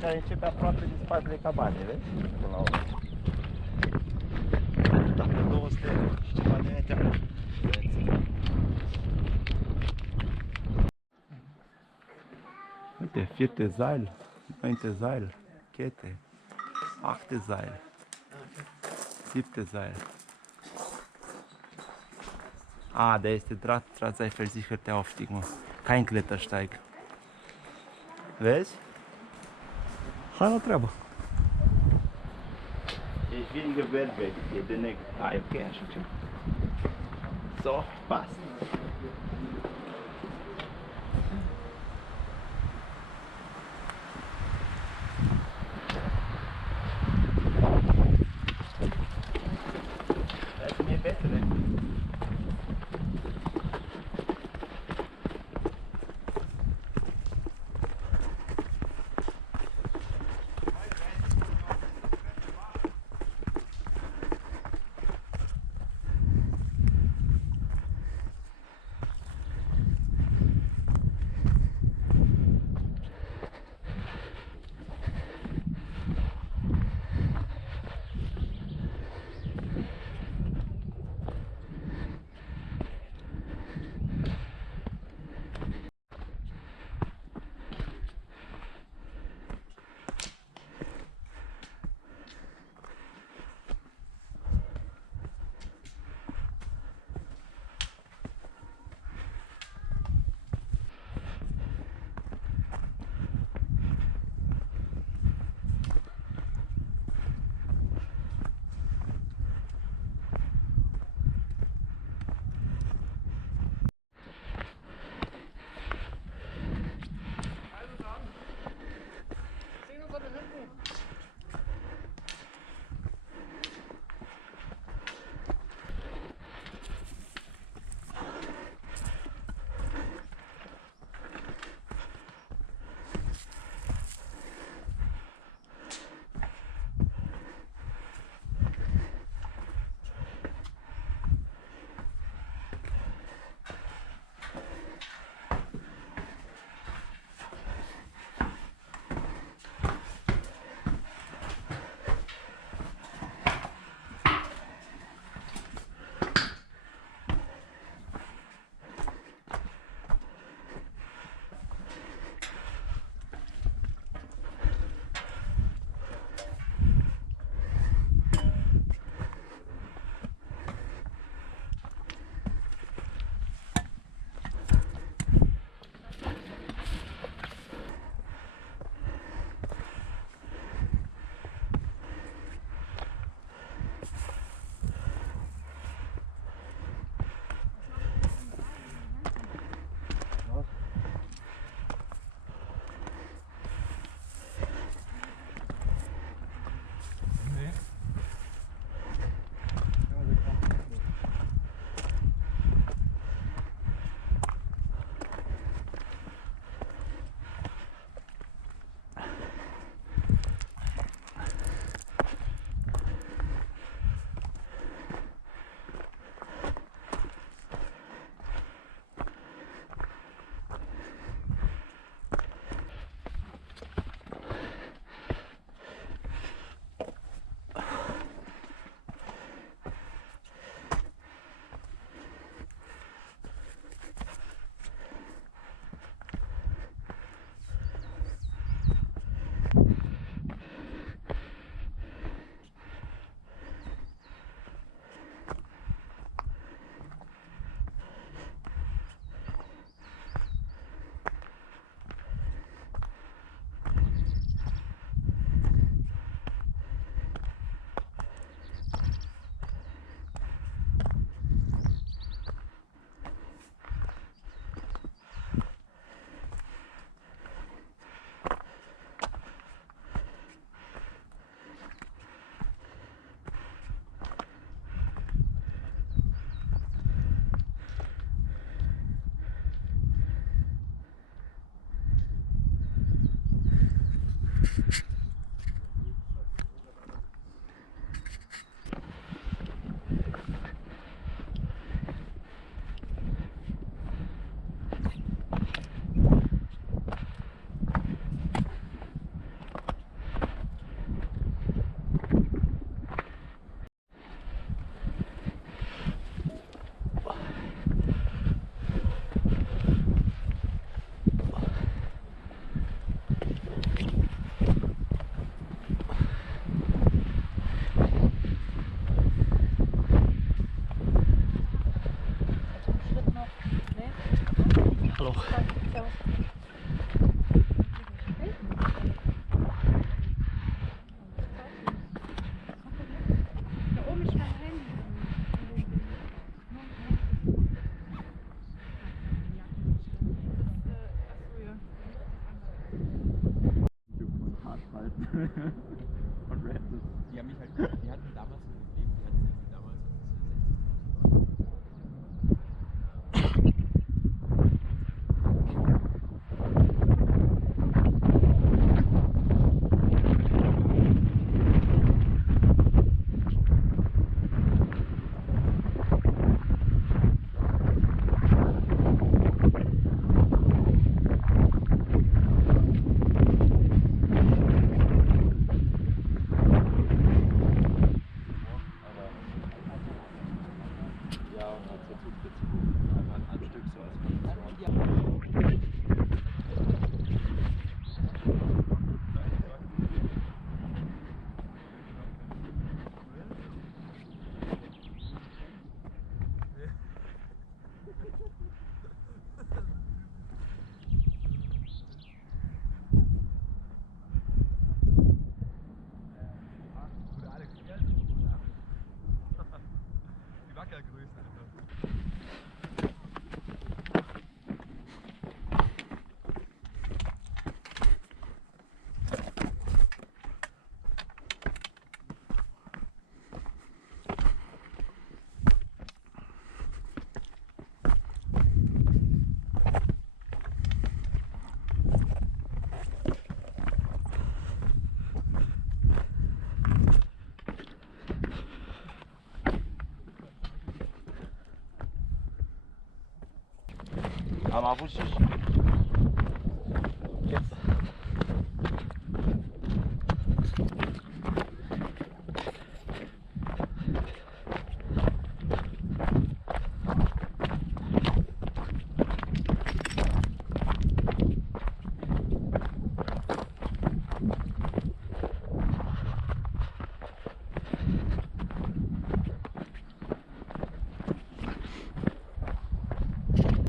care începe aproape din spatele cabanei, vezi? Până la urmă. Dacă 200 și ceva de metri acolo. Uite, 4 Seil, 9 Seil, Kette, 8 Seil, 7 Seil. Ah, der ist der drahtseilversicherte Aufstieg, kein Klettersteig. Vezi? Hai la treabă. Ești weniger Bergweg, e de negru. Ah, e ok așa ceva. So, passt. Das ist mir besser, ne? Hallo. Da oben ist mein Handy. Und Red Die haben mich halt, die hatten damals so gelebt, die hatten irgendwie damals 60.000 Euro. Ja, und hat so Zugbeziehung. Einfach ein Stück so als Kondition. Die Wackelgröße. A má puścisz? Jetzt.